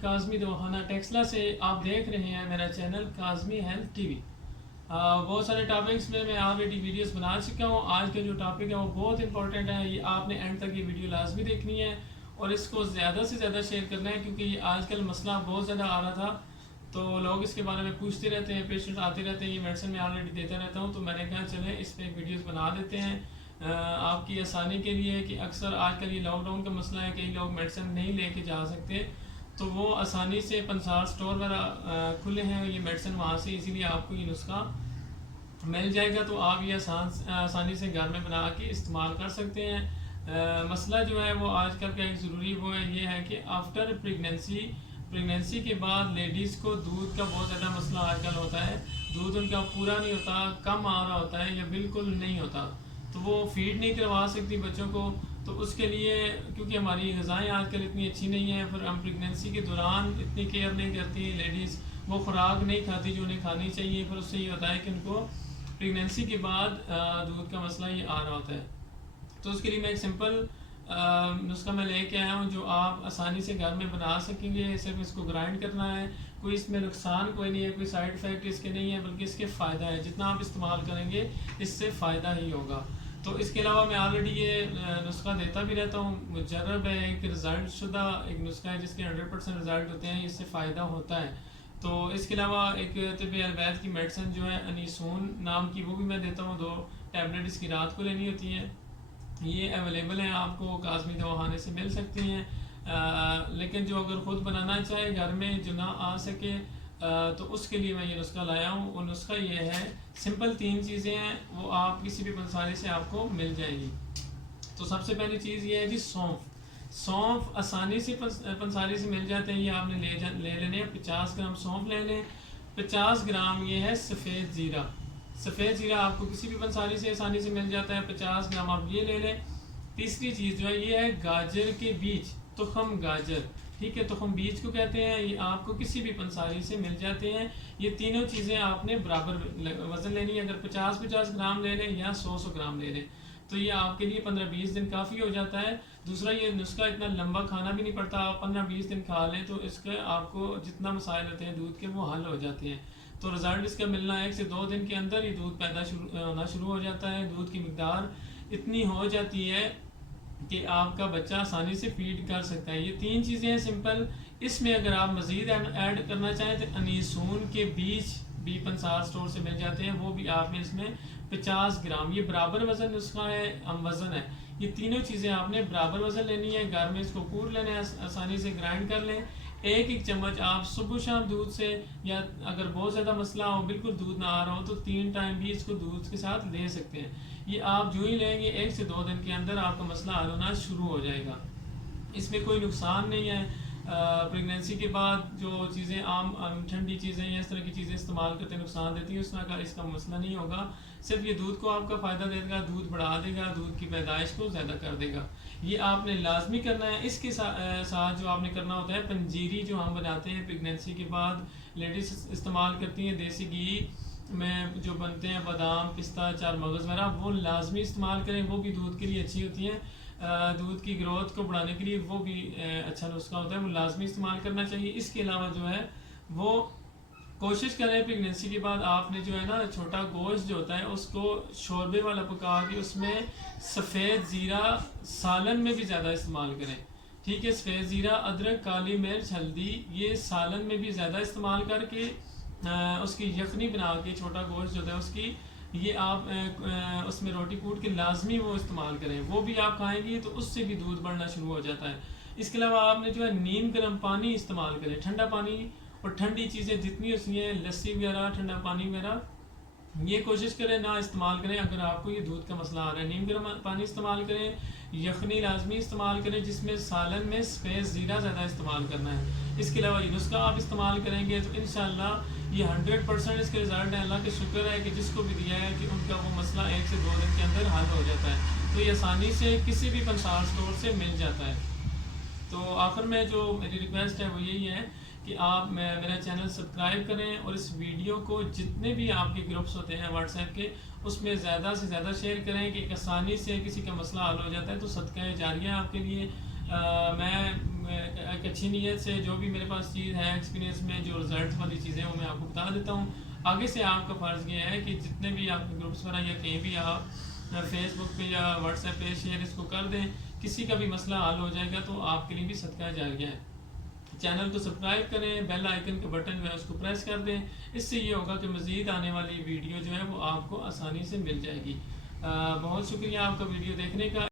کاظمی دواخانہ ٹیکسلا سے آپ دیکھ رہے ہیں میرا channel Kazmi health T V. بہت سارے ٹاپکس میں آلریڈی ویڈیوز بنا چکا ہوں۔ آج کا جو ٹاپک ہے وہ بہت امپورٹنٹ ہے، یہ آپ نے اینڈ تک یہ ویڈیو لازمی دیکھنی ہے اور اس کو زیادہ سے زیادہ شیئر کرنا ہے، کیونکہ یہ آج کل مسئلہ بہت زیادہ آ رہا تھا تو لوگ اس کے بارے میں پوچھتے رہتے ہیں، پیشنٹ آتے رہتے ہیں، یہ میڈیسن میں آلریڈی دیتا رہتا ہوں، تو میں نے کہا چلیں اس پہ ایک ویڈیوز بنا دیتے ہیں آپ کی آسانی کے لیے، کہ اکثر آج کل یہ لاک ڈاؤن کا مسئلہ ہے، کئی لوگ میڈیسن نہیں لے کے جا سکتے، تو وہ آسانی سے پنسار سٹور وغیرہ کھلے ہیں، یہ میڈیسن وہاں سے ایزیلی آپ کو یہ نسخہ مل جائے گا، تو آپ یہ آسانی سے گھر میں بنا کے استعمال کر سکتے ہیں۔ مسئلہ جو ہے وہ آج کل کا ایک ضروری وہ ہے، یہ ہے کہ آفٹر پریگنینسی کے بعد لیڈیز کو دودھ کا بہت زیادہ مسئلہ آج کل ہوتا ہے، دودھ ان کا پورا نہیں ہوتا، کم آ رہا ہوتا ہے یا بالکل نہیں ہوتا، تو وہ فیڈ نہیں کروا سکتی بچوں کو، تو اس کے لیے کیونکہ ہماری غذائیں آج کل اتنی اچھی نہیں ہیں، پھر ہم پریگنینسی کے دوران اتنی کیئر نہیں کرتی لیڈیز، وہ خوراک نہیں کھاتی جو انہیں کھانی چاہیے، پھر اس سے یہ ہوتا ہے کہ ان کو پریگنینسی کے بعد دودھ کا مسئلہ یہ آ رہا ہوتا ہے۔ تو اس کے لیے میں ایک سمپل نسخہ میں لے کے آیا ہوں جو آپ آسانی سے گھر میں بنا سکیں گے، صرف اس کو گرائنڈ کرنا ہے، کوئی اس میں نقصان کوئی نہیں ہے، کوئی سائیڈ افیکٹ اس کے نہیں ہے، بلکہ اس کے فائدہ ہے، جتنا آپ استعمال کریں گے اس سے فائدہ ہی ہوگا۔ تو اس کے علاوہ میں آلریڈی یہ نسخہ دیتا بھی رہتا ہوں، مجرب ہے، ایک رزلٹ شدہ ایک نسخہ ہے جس کے 100% رزلٹ ہوتے ہیں، اس سے فائدہ ہوتا ہے۔ تو اس کے علاوہ ایک طب الوید کی میڈیسن جو ہے انیسون نام کی، وہ بھی میں دیتا ہوں، 2 ٹیبلٹ اس کی رات کو لینی ہوتی ہیں، یہ اویلیبل ہیں، آپ کو کاظمی دواخانے سے مل سکتی ہیں، لیکن جو اگر خود بنانا چاہے گھر میں جو نہ آ سکے تو اس کے لیے میں یہ نسخہ لایا ہوں۔ وہ نسخہ یہ ہے، سمپل 3 چیزیں ہیں، وہ آپ کسی بھی پنساری سے آپ کو مل جائے گی۔ تو سب سے پہلی چیز یہ ہے جی سونف آسانی سے پنساری سے مل جاتے ہیں، یہ آپ نے لے لینے ہیں، 50 گرام سونف لے لیں، 50 گرام یہ ہے سفید زیرہ آپ کو کسی بھی پنساری سے آسانی سے مل جاتا ہے، 50 گرام آپ یہ لے لیں۔ تیسری چیز جو ہے یہ ہے گاجر کے بیج، تخم گاجر، ٹھیک ہے، تخم بیج کو کہتے ہیں، یہ آپ کو کسی بھی پنساری سے مل جاتے ہیں۔ یہ تینوں چیزیں آپ نے برابر وزن لینی ہے، اگر 50 گرام لے لیں یا 100 گرام لے لیں تو یہ آپ کے لیے 15-20 دن کافی ہو جاتا ہے۔ دوسرا یہ نسخہ اتنا لمبا کھانا بھی نہیں پڑتا، آپ 15-20 دن کھا لیں تو اس کے آپ کو جتنا مسائل ہوتے ہیں دودھ کے وہ حل ہو جاتے ہیں۔ تو رزلٹ اس کا ملنا 1 سے 2 دن کے اندر ہی دودھ ہونا شروع ہو جاتا ہے، دودھ کی مقدار اتنی ہو جاتی ہے کہ آپ کا بچہ آسانی سے فیڈ کر سکتا ہے۔ یہ 3 چیزیں ہیں سمپل، اس میں اگر آپ مزید ایڈ کرنا چاہیں تو انیسون کے بیج بھی پنسار سٹور سے مل جاتے ہیں، وہ بھی آپ نے اس میں 50 گرام، یہ برابر وزن نسخہ ہے، وزن ہے، یہ تینوں چیزیں آپ نے برابر وزن لینی ہے، گھر میں اس کو کور لینا ہے، آسانی سے گرائنڈ کر لیں، 1 چمچ آپ صبح شام دودھ سے، یا اگر بہت زیادہ مسئلہ ہو بالکل دودھ نہ آ رہا ہو تو 3 ٹائم بھی اس کو دودھ کے ساتھ لے سکتے ہیں۔ یہ آپ جو ہی لیں گے 1 سے 2 دن کے اندر آپ کا مسئلہ حل ہونا شروع ہو جائے گا، اس میں کوئی نقصان نہیں ہے۔ پریگنینسی کے بعد جو چیزیں عام ٹھنڈی چیزیں یا اس طرح کی چیزیں استعمال کرتے نقصان دیتی ہیں، اس طرح کا اس کا مسئلہ نہیں ہوگا، صرف یہ دودھ کو آپ کا فائدہ دے گا، دودھ بڑھا دے گا، دودھ کی پیدائش کو زیادہ کر دے گا، یہ آپ نے لازمی کرنا ہے۔ اس کے ساتھ جو آپ نے کرنا ہوتا ہے، پنجیری جو ہم بناتے ہیں پریگنینسی کے بعد لیڈیز استعمال کرتی ہیں، دیسی گھی میں جو بنتے ہیں بادام، پستہ، چار مغز وغیرہ، وہ لازمی استعمال کریں، وہ بھی دودھ کے لیے اچھی ہوتی ہیں، دودھ کی گروتھ کو بڑھانے کے لیے وہ بھی اچھا نسخہ ہوتا ہے، وہ لازمی استعمال کرنا چاہیے۔ اس کے علاوہ جو ہے وہ کوشش کریں پریگنینسی کے بعد آپ نے جو ہے نا چھوٹا گوشت جو ہوتا ہے اس کو شوربے والا پکا کے اس میں سفید زیرہ سالن میں بھی زیادہ استعمال کریں، ٹھیک ہے، سفید زیرہ، ادرک، کالی مرچ، ہلدی، یہ سالن میں بھی زیادہ استعمال کر کے اس کی یخنی بنا کے، چھوٹا گوشت جو ہے اس کی، یہ آپ اس میں روٹی کوٹ کے لازمی وہ استعمال کریں، وہ بھی آپ کھائیں گی تو اس سے بھی دودھ بڑھنا شروع ہو جاتا ہے۔ اس کے علاوہ آپ نے جو ہے نیم گرم پانی استعمال کریں، ٹھنڈا پانی اور ٹھنڈی چیزیں جتنی ہوتی ہیں، لسی وغیرہ، ٹھنڈا پانی وغیرہ، یہ کوشش کریں نہ استعمال کریں اگر آپ کو یہ دودھ کا مسئلہ آ رہا ہے۔ نیم گرم پانی استعمال کریں، یخنی لازمی استعمال کریں جس میں سالن میں سفید زیرہ زیادہ استعمال کرنا ہے۔ اس کے علاوہ یہ نسخہ آپ استعمال کریں گے تو انشاءاللہ یہ 100% اس کے رزلٹ ہیں، اللہ کا شکر ہے کہ جس کو بھی دیا ہے کہ ان کا وہ مسئلہ 1 سے 2 دن کے اندر حل ہو جاتا ہے، تو یہ آسانی سے کسی بھی پنسار سٹور سے مل جاتا ہے۔ تو آخر میں جو میری ریکویسٹ ہے وہ یہی ہے کہ آپ میرا چینل سبسکرائب کریں اور اس ویڈیو کو جتنے بھی آپ کے گروپس ہوتے ہیں واٹس ایپ کے اس میں زیادہ سے زیادہ شیئر کریں کہ آسانی سے کسی کا مسئلہ حل ہو جاتا ہے، تو صدقہ جاریہ آپ کے لیے میں ایک اچھی نیت سے جو بھی میرے پاس چیز ہے ایکسپیرینس میں جو رزلٹ والی چیزیں وہ میں آپ کو بتا دیتا ہوں. آگے سے آپ کا فرض یہ ہے کہ جتنے بھی آپ کے گروپس پر یا کہیں بھی آپ فیس بک پہ یا واٹس ایپ پہ شیئر اس کو کر دیں. کسی کا بھی مسئلہ حل ہو جائے گا تو آپ کے لیے بھی صدقہ جاریہ ہے. چینل کو سبسکرائب کریں, بیل آئیکن کا بٹن جو ہے اس کو پریس کر دیں. اس سے یہ ہوگا کہ مزید آنے والی ویڈیو جو ہے وہ آپ کو آسانی سے مل جائے گی. بہت شکریہ آپ کا ویڈیو دیکھنے کا.